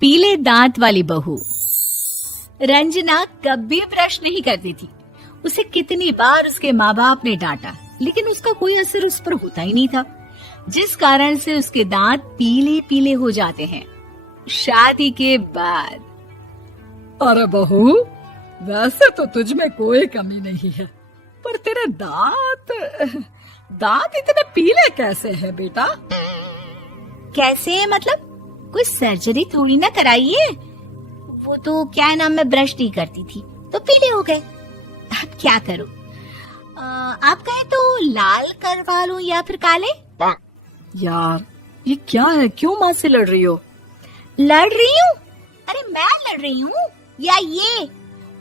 पीले दांत वाली बहू। रंजना कभी ब्रश नहीं करती थी। उसे कितनी बार उसके माँ बाप ने डांटा, लेकिन उसका कोई असर उस पर होता ही नहीं था, जिस कारण से उसके दांत पीले पीले हो जाते हैं। शादी के बाद। अरे बहू, वैसे तो तुझ में कोई कमी नहीं है, पर तेरे दांत इतने पीले कैसे हैं बेटा? कैसे मतलब? कोई सर्जरी थोड़ी ना कराइए। वो तो क्या नाम, मैं ब्रश नहीं करती थी तो पीले हो गए। अब क्या करूं? आप कहें तो लाल करवा लूं या फिर काले? यार ये क्या है, क्यों माँ से लड़ रही हो? लड़ रही हूँ? अरे मैं लड़ रही हूँ या ये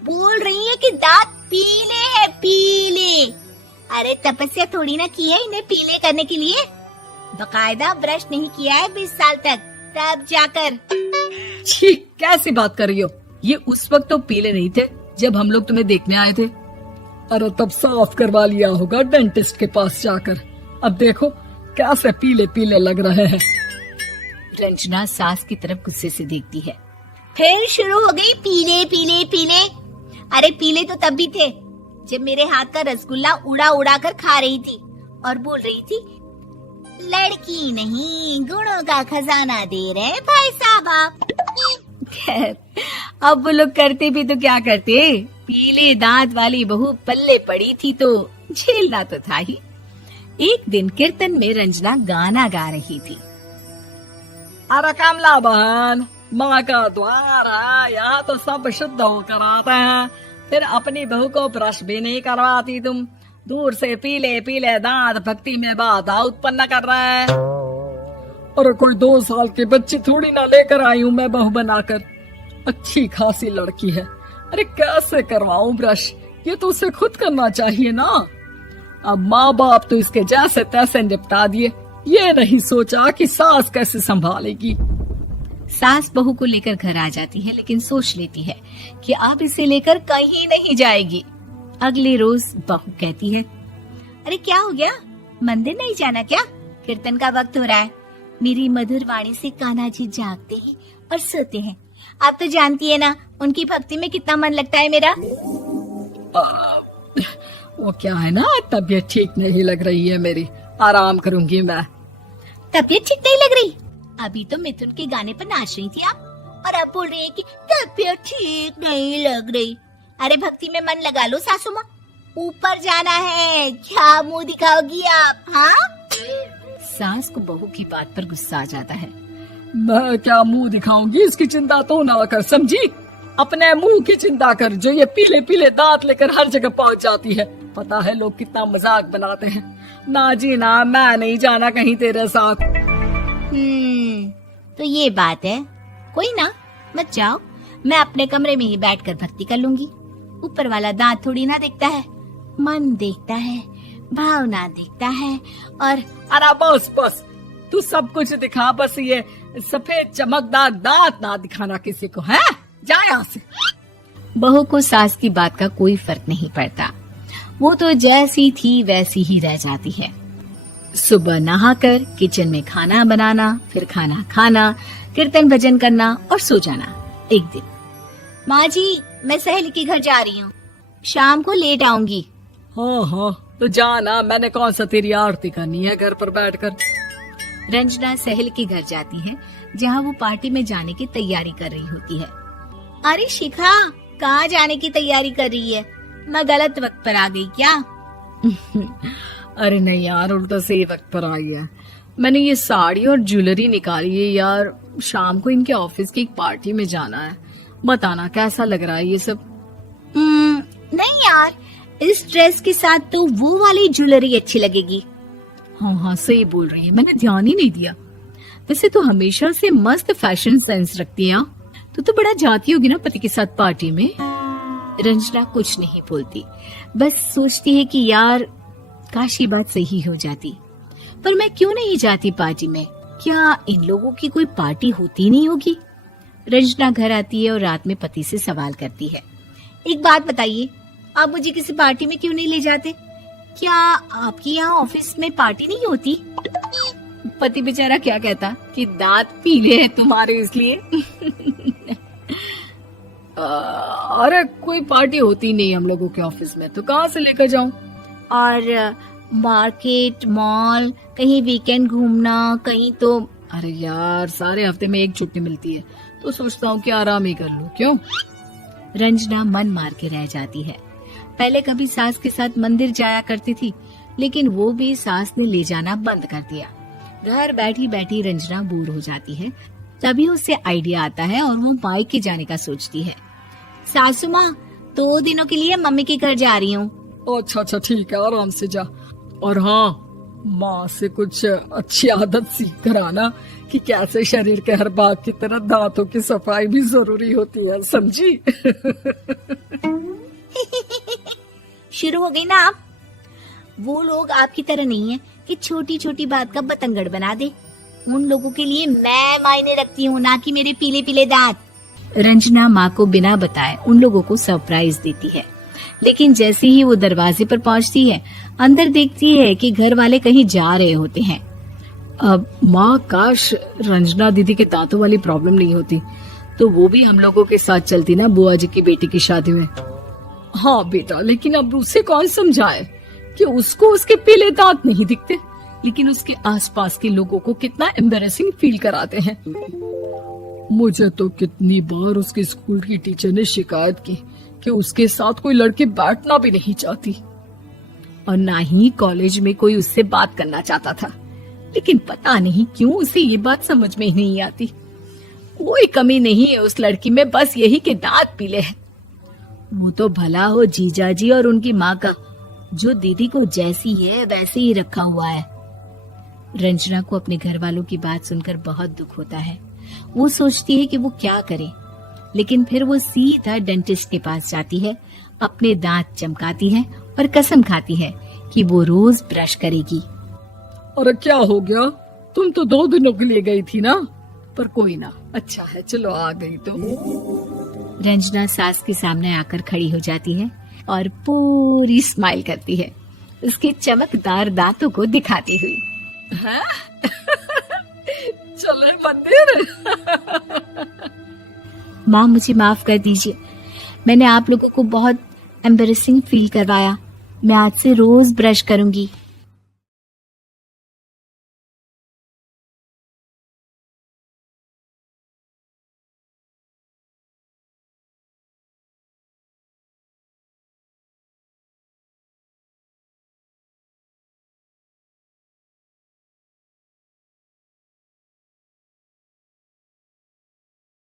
बोल रही है कि दांत पीले हैं, पीले। अरे तपस्या थोड़ी ना की है इन्हें पीले करने के लिए। बकायदा ब्रश नहीं किया है 20 साल तक, तब जाकर। छी, कैसी बात कर रही हो? ये उस वक्त तो पीले नहीं थे जब हम लोग तुम्हें देखने आए थे। अरे तब साफ करवा लिया होगा डेंटिस्ट के पास जाकर। अब देखो कैसे पीले पीले लग रहे हैं। रंजना सास की तरफ गुस्से से देखती है। फिर शुरू हो गई पीले पीले पीले। अरे पीले तो तब भी थे जब मेरे हाथ का रसगुल्ला उड़ा उड़ा कर खा रही थी और बोल रही थी, लड़की नहीं गुणों का खजाना दे रहे भाई साहब आप। खैर, अब वो लोग करते भी तो क्या करते, पीले दांत वाली बहू पल्ले पड़ी थी तो झेलना तो था ही। एक दिन कीर्तन में रंजना गाना गा रही थी। अरे कमला बहन, माँ का द्वार है, यहाँ तो सब शुद्ध होकर आते हैं, फिर अपनी बहू को ब्रश भी नहीं करवाती तुम। दूर से पीले पीले दांत भक्ति में बाधा उत्पन्न कर रहे हैं। अरे कोई 2 साल की बच्ची थोड़ी ना लेकर आई हूँ मैं बहू बनाकर। अच्छी खासी लड़की है, अरे कैसे करवाऊं ब्रश? ये तो उसे खुद करना चाहिए ना। अब माँ बाप तो इसके जैसे तैसे निपटा दिए, ये नहीं सोचा कि सास कैसे संभालेगी। सास बहू को लेकर घर आ जाती है, लेकिन सोच लेती है कि अब इसे लेकर कहीं नहीं जाएगी। अगले रोज बहू कहती है, अरे क्या हो गया, मंदिर नहीं जाना क्या? कीर्तन का वक्त हो रहा है। मेरी मधुर वाणी से कान्हा जी जागते हैं और सोते हैं। आप तो जानती है ना उनकी भक्ति में कितना मन लगता है मेरा। वो क्या है ना, तबीयत ठीक नहीं लग रही है मेरी, आराम करूंगी मैं। तबीयत ठीक नहीं लग रही? अभी तो मिथुन के गाने पर नाच रही थी आप, और अब बोल रही है कि तबीयत ठीक नहीं लग रही। अरे भक्ति में मन लगा लो सासू माँ, ऊपर जाना है, क्या मुंह दिखाओगी आप? हाँ? सास को बहू की बात पर गुस्सा आ जाता है। मैं क्या मुंह दिखाऊंगी, इसकी चिंता तो ना कर, समझी? अपने मुंह की चिंता कर, जो ये पीले पीले दांत लेकर हर जगह पहुंच जाती है। पता है लोग कितना मजाक बनाते हैं। ना जी ना, मैं नहीं जाना कहीं तेरे साथ। तो ये बात है, कोई ना, मत जाओ, मैं अपने कमरे में ही बैठकर भक्ति कर लूंगी। ऊपर वाला दांत थोड़ी ना देखता है, मन देखता है, भावना देखता है। और अरे बस बस, तू सब कुछ दिखा, बस ये सफेद चमकदार दांत ना दिखाना किसी को, है? जा यहाँ से। बहू को सास की बात का कोई फर्क नहीं पड़ता, वो तो जैसी थी वैसी ही रह जाती है। सुबह नहाकर किचन में खाना बनाना, फिर खाना खाना, कीर्तन भजन करना और सो जाना। एक दिन, माँ जी मैं सहेली के घर जा रही हूँ, शाम को लेट आऊंगी। हाँ हाँ तो जाना, मैंने कौन सा तेरी आरती करनी है घर पर बैठकर। रंजना सहेली के घर जाती है, जहाँ वो पार्टी में जाने की तैयारी कर रही होती है। अरे शिखा, कहाँ जाने की तैयारी कर रही है? मैं गलत वक्त पर आ गई क्या? अरे नहीं यार, उल्टा सही वक्त पर आ गया। मैंने ये साड़ी और ज्वेलरी निकाली है यार, शाम को इनके ऑफिस की एक पार्टी में जाना है। बताना कैसा लग रहा है ये सब? नहीं यार, इस ड्रेस के साथ तो वो वाली ज्वेलरी अच्छी लगेगी। हाँ हाँ सही बोल रही है, मैंने ध्यान ही नहीं दिया। वैसे तो हमेशा से मस्त फैशन सेंस रखती है। तो बड़ा जाती होगी ना पति के साथ पार्टी में। रंजना कुछ नहीं बोलती, बस सोचती है कि यार काश ये बात सही हो जाती, पर मैं क्यों नहीं जाती पार्टी में? क्या इन लोगों की कोई पार्टी होती नहीं होगी? रंजना घर आती है और रात में पति से सवाल करती है, एक बात बताइए, आप मुझे किसी पार्टी में क्यों नहीं ले जाते? क्या आपके यहाँ ऑफिस में पार्टी नहीं होती? पति बेचारा क्या कहता कि दांत पीले हैं तुम्हारे इसलिए। अरे कोई पार्टी होती नहीं हम लोगों के ऑफिस में, तो कहाँ से लेकर जाऊं? और मार्केट, मॉल, कहीं वीकेंड घूमना, कहीं तो। अरे यार, सारे हफ्ते में एक छुट्टी मिलती है, तो सोचता हूँ कि आराम ही कर लूं। क्यों? रंजना मन मार के रह जाती है। पहले कभी सास के साथ मंदिर जाया करती थी, लेकिन वो भी सास ने ले जाना बंद कर दिया। घर बैठी बैठी रंजना बोर हो जाती है। तभी उसे आइडिया आता है और वो मायके जाने का सोचती है। सासू माँ, 2 दिनों के लिए मम्मी के घर जा रही हूँ। अच्छा ठीक है, आराम से जा। और हाँ, माँ से कुछ अच्छी आदत सीख कर आना कि कैसे शरीर के हर भाग की तरह दांतों की सफाई भी जरूरी होती है, समझी? शुरू हो गई ना आप। वो लोग आपकी तरह नहीं है कि छोटी छोटी बात का बतंगड़ बना दे। उन लोगों के लिए मैं मायने रखती हूँ, ना कि मेरे पीले पीले दांत। रंजना माँ को बिना बताए उन लोगों को सरप्राइज देती है, लेकिन जैसे ही वो दरवाजे पर पहुँचती है, अंदर देखती है कि घर वाले कहीं जा रहे होते हैं। अब माँ, काश रंजना दीदी के दांतों वाली प्रॉब्लम नहीं होती, तो वो भी हम लोगों के साथ चलती ना बुआ जी की बेटी की शादी में। हाँ बेटा, लेकिन अब उसे कौन समझाए कि उसको उसके पीले दांत नहीं दिखते, लेकिन उसके आसपास के लोगों को कितना एम्बैरेसिंग फील कराते हैं। मुझे तो कितनी बार उसके स्कूल की टीचर ने शिकायत की कि उसके साथ कोई लड़की बैठना भी नहीं चाहती, और ना ही कॉलेज में कोई उससे बात करना चाहता था। लेकिन पता नहीं क्यों उसे ये बात समझ में ही नहीं आती। कोई कमी नहीं है उस लड़की में, बस यही कि दांत पीले हैं। वो तो भला हो जीजा जी और उनकी माँ का, जो दीदी को जैसी है वैसे ही रखा हुआ है। रंजना को अपने घर वालों की बात सुनकर बहुत दुख होता है। वो सोचती है कि वो क्या करे, लेकिन फिर वो सीधा डेंटिस्ट के पास जाती है, अपने दांत चमकाती है और कसम खाती है कि वो रोज ब्रश करेगी। अरे क्या हो गया? तुम तो 2 दिनों के लिए गई थी ना, पर कोई ना, अच्छा है, चलो आ गई तो। रंजना सास के सामने आकर खड़ी हो जाती है और पूरी स्माइल करती है, उसके चमकदार दांतों को दिखाती हुई। हैं? चले मंदिर। माँ, मुझे माफ कर दीजिए, मैंने आप लोगों को बहुत एम्बैरेसिंग फील करवाया। मैं आज से रोज ब्रश करूंगी।